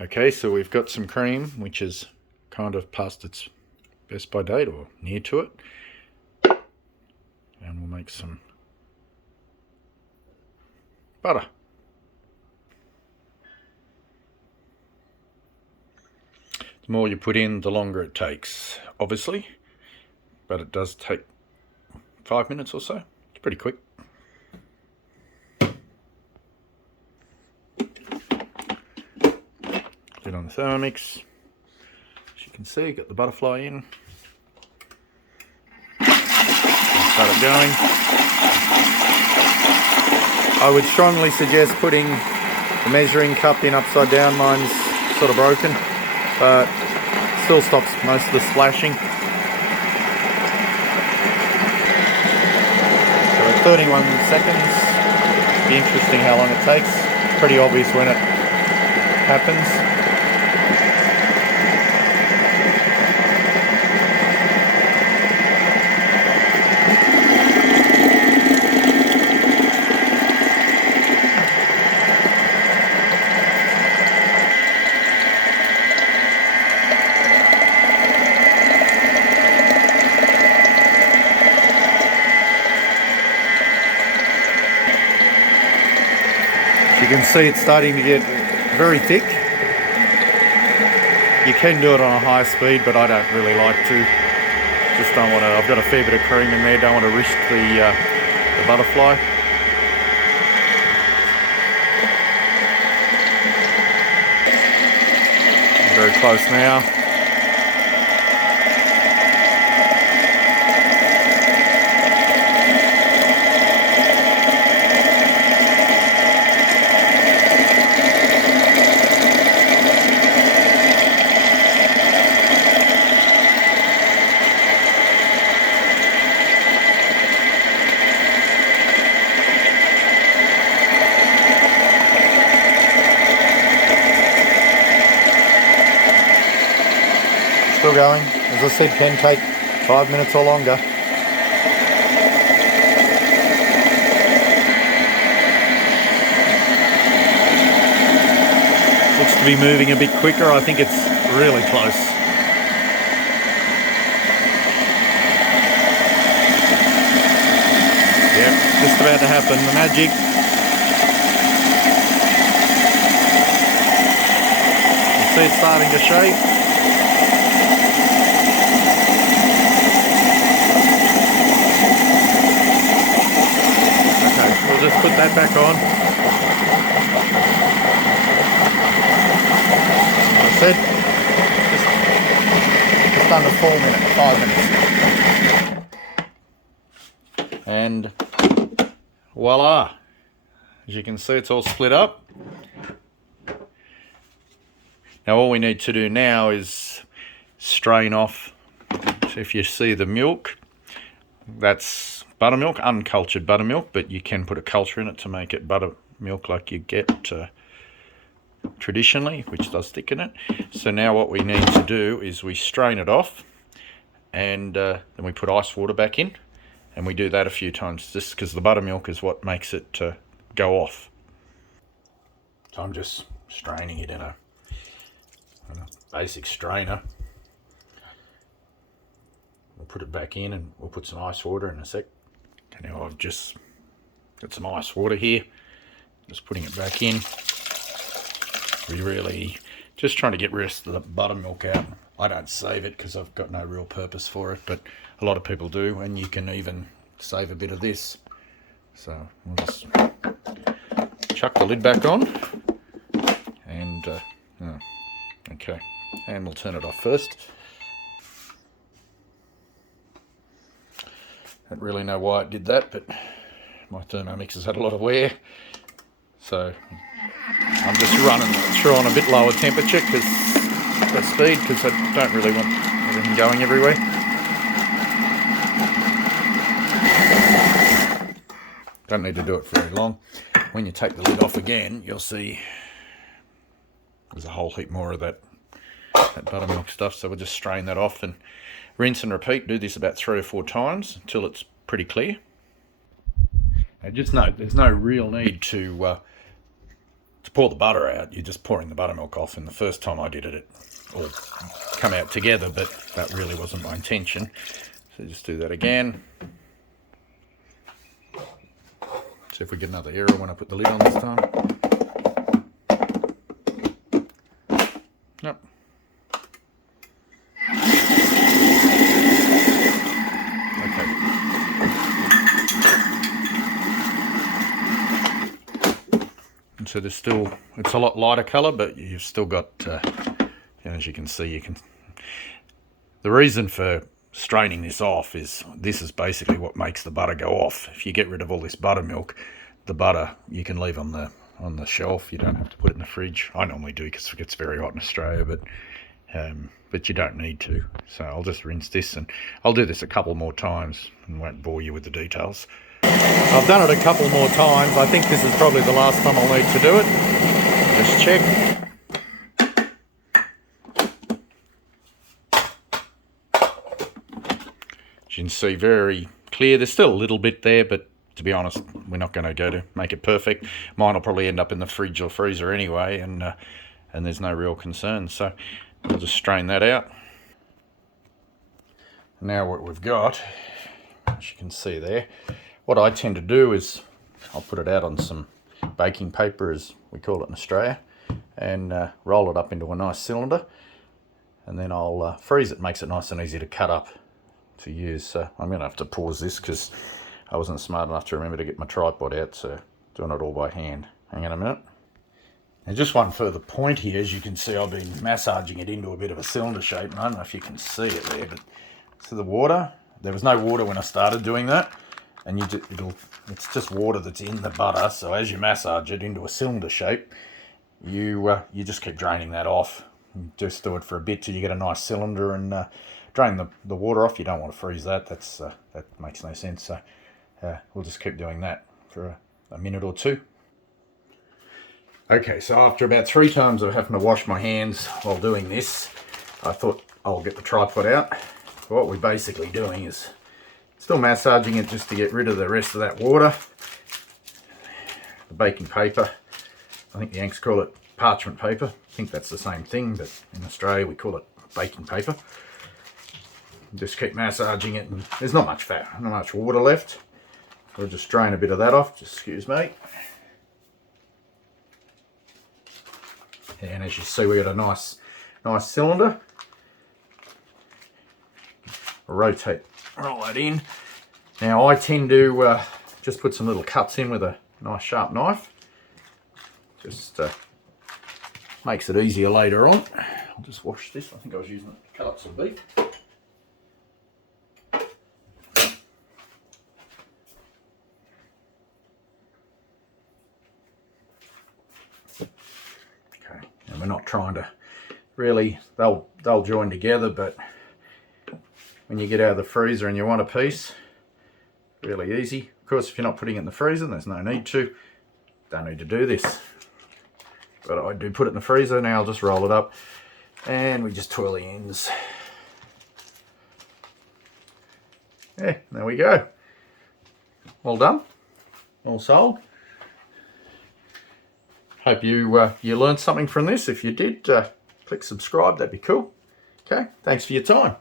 Okay, so we've got some cream which is kind of past its best by date or near to it, and we'll make some butter. The more you put in, the longer it takes, obviously, but it does take 5 minutes or so. It's pretty quick. Put it on the Thermomix. As you can see, got the butterfly in. Start it going. I would strongly suggest putting the measuring cup in upside down. Mine's sort of broken, but still stops most of the splashing. So at 31 seconds, it'll be interesting how long it takes. Pretty obvious when it happens. You can see it's starting to get very thick. You can do it on a high speed, but I don't really like to. Just don't want to. I've got a fair bit of cream in there. Don't want to risk the butterfly. Very close now. Still going. As I said, can take 5 minutes or longer. Looks to be moving a bit quicker. I think it's really close. Yep, just about to happen. The magic. You see it's starting to shake. We'll just put that back on. Like I said, just under 4 minutes, 5 minutes. And voila. As you can see, it's all split up. Now all we need to do now is strain off. So if you see the milk, that's buttermilk, uncultured buttermilk, but you can put a culture in it to make it buttermilk like you get traditionally, which does thicken it. So now what we need to do is we strain it off, and then we put ice water back in, and we do that a few times just because the buttermilk is what makes it go off. So I'm just straining it in a basic strainer. We'll put it back in and we'll put some ice water in a sec. Okay, now I've just got some ice water here. Just putting it back in. We really just trying to get the rest of the buttermilk out. I don't save it because I've got no real purpose for it, but a lot of people do, and you can even save a bit of this. So we'll just chuck the lid back on, and okay, and we'll turn it off first. Don't really know why it did that, but my Thermomix has had a lot of wear, so I'm just running through on a bit lower temperature because the speed, because I don't really want everything going everywhere. Don't need to do it for very long. When you take the lid off again, you'll see there's a whole heap more of that buttermilk stuff. So we'll just strain that off and rinse and repeat. Do this about 3 or 4 times until it's pretty clear. Now just note, there's no real need to to pour the butter out, you're just pouring the buttermilk off, and the first time I did it, it all come out together, but that really wasn't my intention. So just do that again. See if we get another error when I put the lid on this time. Nope. Okay. And so there's still, it's a lot lighter colour, but you've still got, as you can see, the reason for straining this off is this is basically what makes the butter go off. If you get rid of all this buttermilk, the butter you can leave on the shelf. You don't have to put it in the fridge. I normally do because it gets very hot in Australia, but you don't need to. So I'll just rinse this, and I'll do this a couple more times and won't bore you with the details. I've done it a couple more times. I think this is probably the last time I'll need to do it. Just check. As you can see, very clear. There's still a little bit there, but to be honest, we're not going to go to make it perfect. Mine will probably end up in the fridge or freezer anyway, and there's no real concern. So we'll just strain that out. Now what we've got, as you can see there, what I tend to do is I'll put it out on some baking paper, as we call it in Australia, and roll it up into a nice cylinder, and then I'll freeze it. Makes it nice and easy to cut up to use. So I'm going to have to pause this because I wasn't smart enough to remember to get my tripod out, so doing it all by hand. Hang on a minute. And just one further point here, as you can see, I've been massaging it into a bit of a cylinder shape, and I don't know if you can see it there, but see the water? There was no water when I started doing that, and it's just water that's in the butter. So as you massage it into a cylinder shape, you just keep draining that off. Just do it for a bit till you get a nice cylinder, and drain the water off. You don't want to freeze that. That makes no sense. So we'll just keep doing that for a minute or two. Okay, so after about 3 times of having to wash my hands while doing this, I thought I'll get the tripod out. What we're basically doing is still massaging it just to get rid of the rest of that water. The baking paper, I think the Yanks call it parchment paper. I think that's the same thing, but in Australia we call it baking paper. Just keep massaging it, and there's not much fat, not much water left. We'll just drain a bit of that off, just excuse me. And as you see, we got a nice cylinder. Roll that in. Now I tend to just put some little cuts in with a nice sharp knife. Just makes it easier later on. I'll just wash this. I think I was using it to cut up some beef. Okay, and we're not trying to really, they'll join together, but when you get out of the freezer and you want a piece, really easy. Of course, if you're not putting it in the freezer, there's no need to. Don't need to do this. But I do put it in the freezer. Now I'll just roll it up and we just twirl the ends. Yeah, there we go. All done. All sold. Hope you learned something from this. If you did, click subscribe. That'd be cool. Okay, thanks for your time.